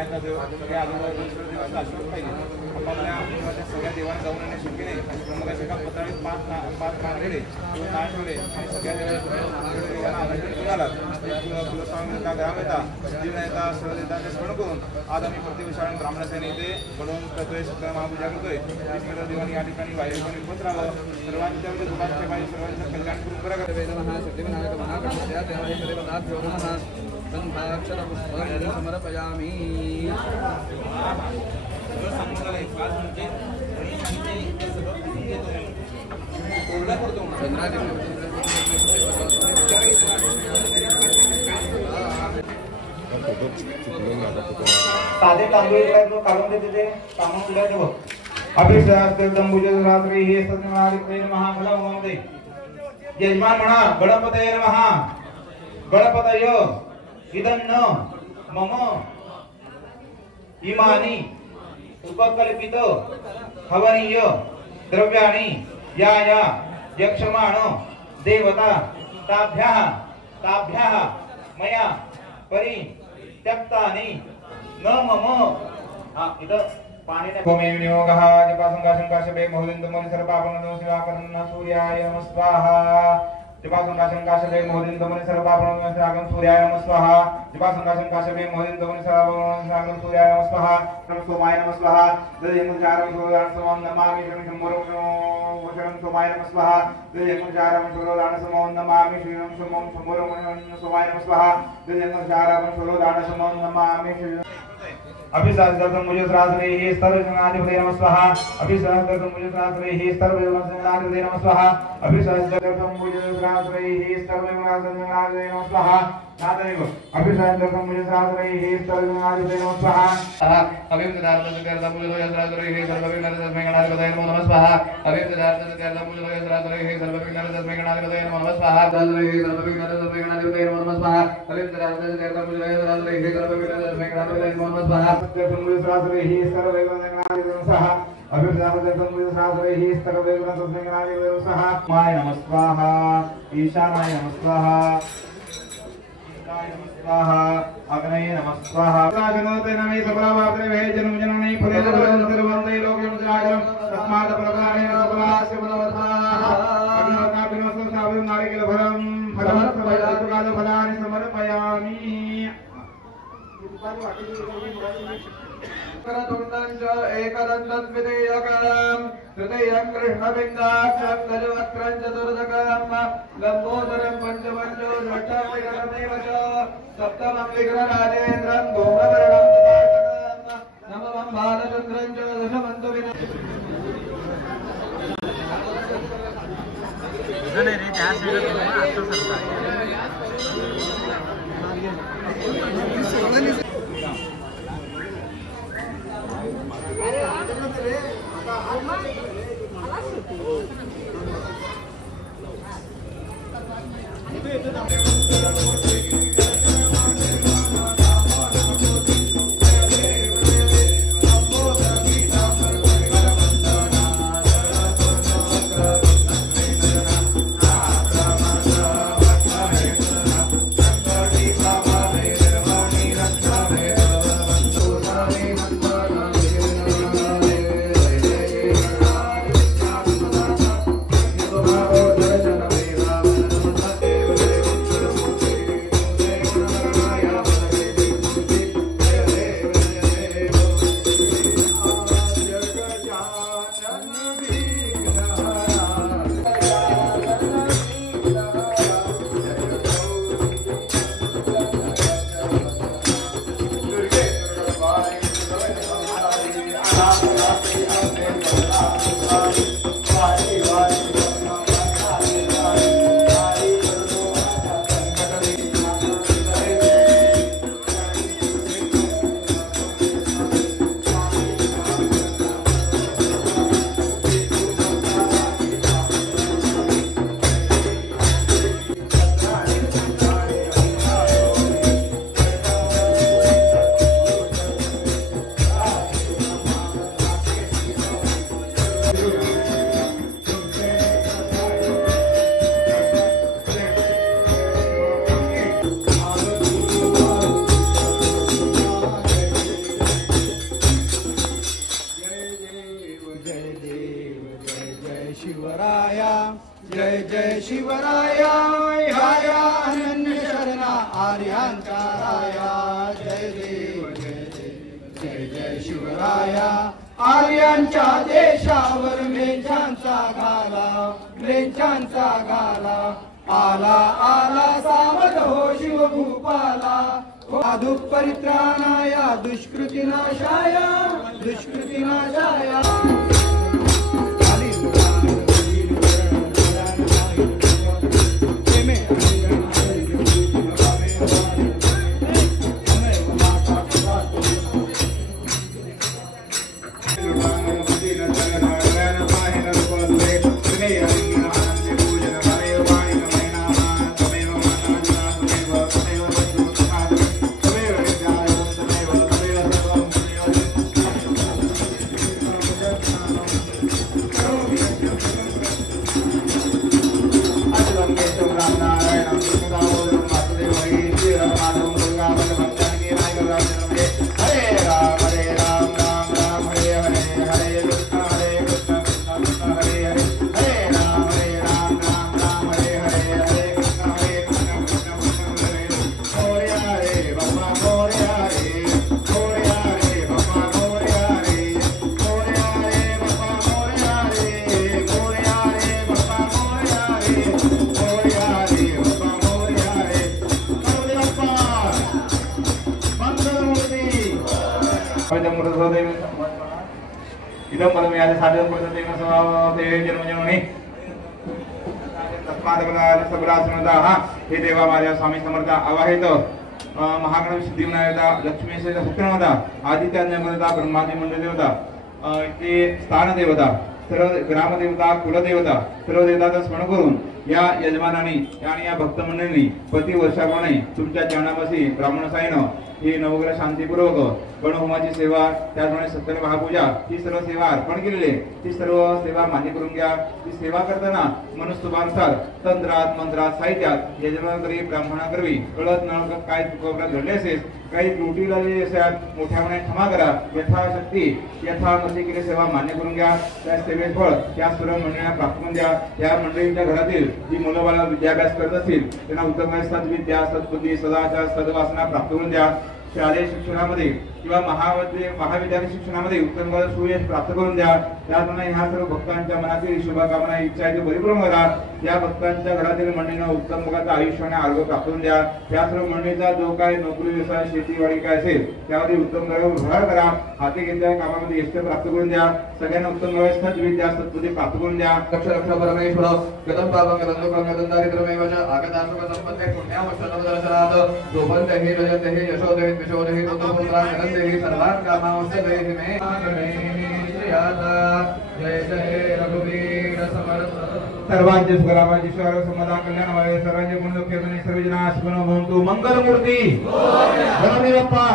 माहिती सगळ्या आजूबाजूला आशीर्वाद पाहिजे. आपापल्या सगळ्या देवांना जाऊन येणे शक्य नाही. ब्रह्मगाच्या एका पत्राने पाच नारळे ताळ ठेवले आणि सगळ्या देवांना आमंत्रण आलात. कुलस्वामी येता, ग्राम येता, जीवन येता, सहज येता ते स्मरण करून आज आम्ही प्रत्येक विषयाने ब्राह्मणाच्या इथे बनवून करतोय. सगळ्या महापूजा करतोय. देवानी या ठिकाणी वायुपणे उपत राहावं. सर्वांच्या दुःखाच्या पाहिजे सर्वांचं कल्याण करून बरं करावं. समर्पयामी. साधे तांदूळ काढून देते ते कामं उडायचं बघ. अभिषेकास्त्रीतंबुजरात्री हे सत्यनारायण महाफला उमते. यजमान म्हणा गणपतये नमः. गणपतय इदन्न मम इमानी उपकल्पित हवनीय द्रव्याणि या या यक्षमाण देवता ताभ्याः मया परि त्यक्तानि न मम. इथं पाणी नाही. होमे विनियोगः जपासंकाशंकाशबे महोदयन्तमनिसर्पापनो शिवाकर्णः सूर्याय नमः स्वाहा. जपासंकाशंकाशबे महोदयन्तमनिसर्पापनो शिवाकर्णः सूर्याय नमः स्वाहा. जपासंकाशंकाशबे महोदयन्तमनिसर्पापनो सूर्याय नमः स्वाहा. नमः सोमाय नमः स्वाहा. दयमुचारं सोदानसमं नमामि शरणं सोमाय नमः स्वाहा. दयमुचारं सोदानसमं नमामि शरणं सोमाय नमः स्वाहा. दयमुचारं सोदानसमं नमामि अभिसहस्रं मुजस्रास्त्रैः सर्वजनाधिपते नमः स्वाहा. अभिसहस्रं मुजस्रास्त्रैः सर्वजनाधिपते नमः स्वाहा. अभिसहस्रं मुजस्रास्त्रैः सर्वजनाधिपते नमः स्वाहा. नादनेव अभिसहस्रं मुजस्रास्त्रैः सर्वजनाधिपते नमः स्वाहा. अभिसहस्रं मुजस्रास्त्रैः सर्वजनाधिपते नमः स्वाहा. अभिसहस्रं मुजस्रास्त्रैः सर्वजनाधिपते नमः स्वाहा. सर्वजनाधिपते नमः स्वाहा. अभिसहस्रं मुजस्रास्त्रैः सर्वजनाधिपते नमः स्वाहा. मुजस्रास्त्रैः सर्वजनाधिपते स्वाहा. अभिसहस्रं सर्वजनाधिपते स्वाहा. माय नमः स्वाहा. ईशानाय नमः स्वाहा. स्वाहा. अग्नये नमः स्वाहा. राजनोते नमे सबलावाप्ते वे जन्म जननी फले सर्ववन्ते लोकं जागरं तस्मात् प्रकारेण सबलास्य मनवथाः. अग्नोता विनोसं सावं नारिकेल फलं फलमर्पयामि फलानि समर्पयामि. करतुण्डञ्च एकदन्तद्वितीयकम् तृतीयं कृष्णबिन्दाक्षं गजवक्त्रं चतुर्दकं लम्बोदरं पञ्चमञ्चो षष्ठं विग्रहमेव च सप्तमं विग्रहराजेन्द्रं धूम्रवर्णं तथाष्टकं नवमं बालचन्द्रं च दशमं तु शिवराया ह्या अनन्य शरणा आर्यांचा राया जय देव जय देव जय जय शिवराया आर्यांच्या देशावर मेघांचा घाला आला आला सावध हो शिवभूपाला साधु परित्राणाया दुष्कृतिनाशाया इदं परमेयाद साधन पद्धतीन ते जन्मजन्मनी तस्माद सबरासनता हे देवा माझ्या स्वामी समर्थ आवाहित महागणपती सिद्धिविनायका लक्ष्मी सत्यनवता आदित्य ज्ञानदेवता ब्रह्मादी मंडळ देवता ते स्थान देवता सर्व ग्रामदेवता कुलदेवता सर्व देवतांचं स्मरण करून या यजमानांनी आणि या भक्त मंडळींनी प्रति वर्षाप्रमाणे तुमच्या चरणापाशी ब्राह्मणसाईनं ही नवग्रह शांतीपूर्वक गणहोमाची सेवा त्याचप्रमाणे सत्य महापूजा ही सर्व सेवा अर्पण केलेली आहे ती सर्व सेवा मान्य करून घ्या ती सेवा करताना मनुष्यभानुसार तंत्रात मंत्रात साहित्यात यजमानाकरी ब्राह्मणाकरवी कळत न काय चुकवण्यात घडले असेल काही त्रुटी झालेली असेल मोठ्यापणे क्षमा करा यथाशक्ती यथामती केली सेवा मान्य करून घ्या त्या सेवेत फळ त्या सर्व मंडळींना प्राप्त करून द्या त्या मंडळींच्या घरातील जी मुलं बाळा विद्याभ्यास करत असतील त्यांना उत्तम सद्विद्या सद्बुद्धी सदाचार सद्वासना प्राप्त करून द्या शालेय शिक्षणामध्ये किंवा महाविद्यालय शिक्षणामध्ये उत्तम सुयश प्राप्त करून द्या त्याप्रमाणे ह्या सर्व भक्तांच्या मनातील शुभकामना इच्छा आहे परिपूर्ण करा या भक्तांच्या घरातील मंडळींना उत्तम प्रकारचं आयुष्य आणि आरोग्य प्राप्त करून द्या त्या सर्व मंडळीचा जो काय नोकरी व्यवसाय शेतीवाडी काय असेल त्यामध्ये उत्तम भर करा हाती घेतलेल्या कामामध्ये यश प्राप्त करून द्या सगळ्यांना उत्तम व्यवस्था विद्या सद्बुद्धी प्राप्त करून द्या लक्ष लक्ष परमेश्वर गतम पापं गतम दुःखं गतम दारिद्र्यमेव च आगताशुभ संपत्ते पुण्यावशतमदर्शनात् दोपंतहि रजतहि यशोदहि विशोदहि पुत्रपुत्रान् गणदेहि सर्वान् कामांश्चदेहि मे श्रीयाता जय जय रघुवीर समर्थ सर्वांचे सुखलाभाची ईश्वर समदा कल्याण व्हावे सर्वांचे गुण दुःखे सर्वजनास भवन्तु मंगलमूर्ती गणपती बाप्पा